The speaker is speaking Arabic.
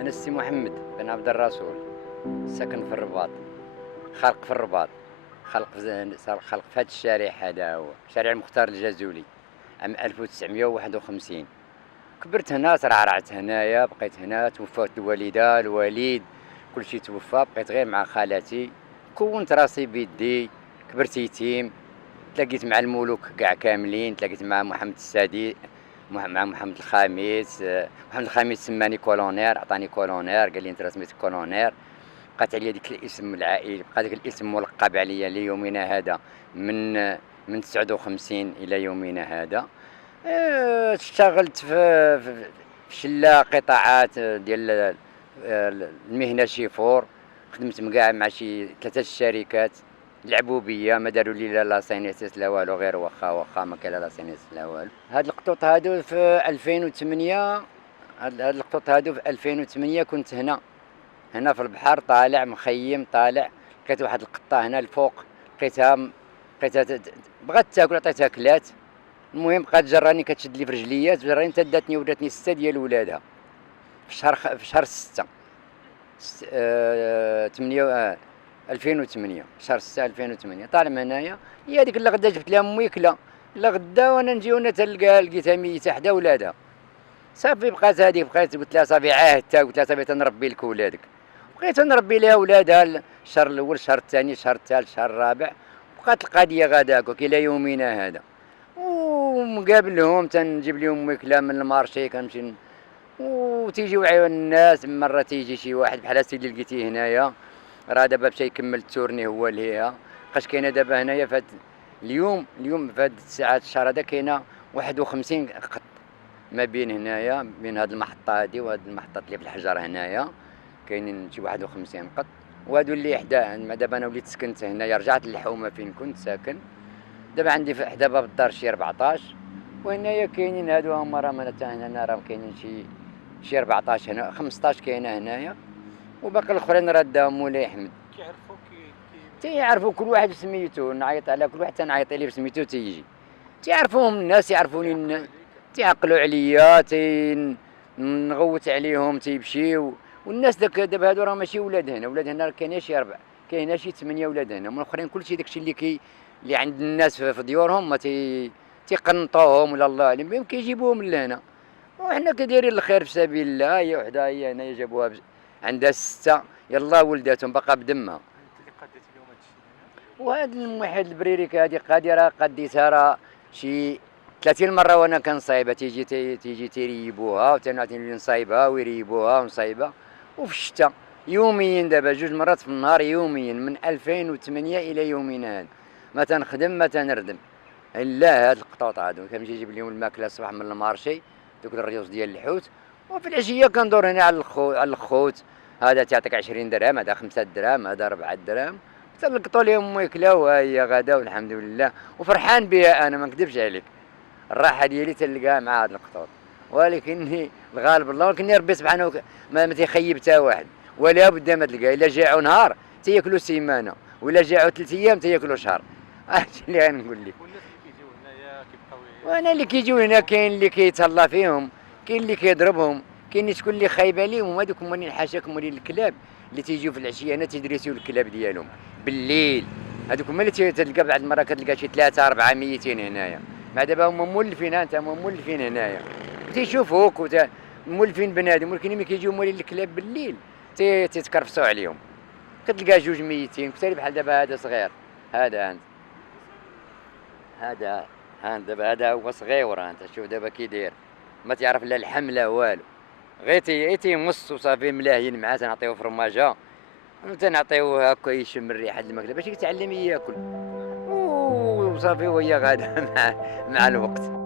أنا السي محمد بن عبد الرسول، ساكن في الرباط، خلق في الرباط، خلق في هذا الشارع، هذا هو شارع المختار الجازولي، عام 1951. كبرت هنا، ترعرعت هنايا، بقيت هنا، توفات الوالدة الوالد، كلشي توفى، بقيت غير مع خالاتي، كونت راسي بيدي، كبرت يتيم، تلاقيت مع الملوك كاع كاملين، تلاقيت مع محمد السادس، مع محمد الخامس. محمد الخامس سماني كولونير، عطاني كولونير، قال لي انت راه سميتك كولونير. بقات عليا ديك الاسم العائلي، بقى داك الاسم ملقب عليا ليومنا هذا، من من 59 الى يومنا هذا. اشتغلت في شله قطاعات ديال المهنه شيفور، خدمت مع شي 3 شركات، لعبوا بيا، ما داروا لي لا لاسينيسيس لا والو، غير واخا ما كان لا لاسينيسيس لا والو. هاد القطوط هادو في 2008، هاد القطوط هادو في 2008 كنت هنا في البحر، طالع مخيم طالع، لقيت واحد القطه هنا الفوق، لقيتها بغات تاكل، عطيتها كلات. المهم بقات جراني، كتشد لي في رجليات، جراني حتى داتني 6 ديال ولادها في شهر 6 8 2008، شهر 6 2008. طالع من هنايا، هي هذيك اللي غدا جبت لها امي كلا، لا غدا وانا نجي وانا تلقاها لقيتها ميته حدا ولادها. صافي بقات هذيك، بقيت قلت لها صافي عاهدتها، قلت لها صافي تنربي لك ولادك. بقيت نربي لها ولادها، الشهر الاول، الشهر الثاني، الشهر الثالث، الشهر الرابع، بقات القضيه غاداك وكيلا يومنا هذا. ومقابلهم تنجيب لهم ماكله من المارشي، كنمشي وتيجيو الناس، مرة تيجي شي واحد بحال السيد اللي لقيتيه هنايا، راه دابا مشى يكمل التورني هو لهيها. بقاش كاينه دابا هنايا فهاد اليوم في هاد الساعات الشهر هذا كاينه 51 قط ما بين هنايا، بين هاد المحطة هادي وهاد المحطات اللي في الحجر هنايا، كاينين شي 51 قط. وهادو اللي حدا، دابا انا وليت سكنت هنايا، رجعت للحومة فين كنت ساكن، دابا عندي في حدا باب الدار شي 14، وهنايا كاينين هادو هما، راه من حتى هنا راه كاينين شي 14 هنا، 15 كاينه هنايا، وباقي الاخرين راه داهم مولاي احمد. كيعرفوك تيعرفوا كل واحد بسميتو، نعيط على كل واحد تنعيط ليه بسميتو تيجي، تيعرفوهم الناس، يعرفوني تيعقلوا عليا، نغوت عليهم تيمشيو. والناس دابا هادو راه ماشي ولاد هنا، ولاد هنا كاين شي 4، كاين شي 8 ولاد هنا، من الاخرين كلشي داكشي اللي عند الناس في ديورهم، ما تيقنطوهم ولا الله اعلم بهم، كيجيبوهم لهنا. وحنا كدايرين الخير في سبيل الله. هي وحده هي هنايا جابوها عندها 6، يلا ولداتهم باقا بدمها. انت اللي قديتي لهم هادشي هنا. وهاد الموحد البريريكا هادي قادرة قديتها راه شي 30 مرة وانا كنصايبها، تيجي تيريبوها، وتنعطيني نصايبها ويريبوها ونصايبها. وفي الشتا يوميا، دابا 2 مرات في النهار يوميا، من 2008 الى يومنا هذا، ما تنخدم ما تنردم الا هاد القطوط هادو. كنمشي نجيب لهم الماكلة الصباح من المارشي، دوك الريوس ديال الحوت، وفي العشية كندور هنا على الخوت، هذا تعطيك 20 درهم، هذا 5 دراهم، هذا 4 دراهم، تلقطوا لهم ماكله وهي غدا والحمد لله. وفرحان بها انا، ما نكذبش عليك، الراحه ديالي تلقاها مع هاد القطوط. ولكني الغالب الله، ولكني ربي سبحانه ما تيخيب حتى واحد، ولا بد ما تلقاه. الا جاعوا نهار تياكلوا سيمانه، ولا جاعوا 3 ايام تياكلوا شهر. هادشي اللي غنقول لك. والناس اللي كيجيو هنايا كيبقاو وانا اللي كيجيو هنا، كاين اللي كيتهلا فيهم، كاين اللي كيضربهم، كاين شكون اللي خايبه عليهم، هذوك هما اللي حاشاكم مولين الكلاب اللي تيجيو في العشيه هنا تيدريسيو الكلاب ديالهم بالليل. هذوك هما اللي تلقى بعض المرات كتلقى شي 3 4 ميتين هنايا، مع دابا هما مولفين، انت هما مولفين هنايا تيشوفوك مولفين بنادم، ولكن ملي كيجيو مولين الكلاب بالليل تيتكرفسوا عليهم. كتلقى 2 ميتين، كثير بحال دابا هذا صغير، هذا انت، هذا دابا هذا هو صغير، انت شوف دابا كي داير، ما تعرف لا الحمله والو، غير تيمص وصافي ملاهين معاه، تنعطيوه فرماجه، تنعطيوه هكا يشم الريحه الماكله باش يتعلم ياكل، وصافي وهي غادا مع الوقت.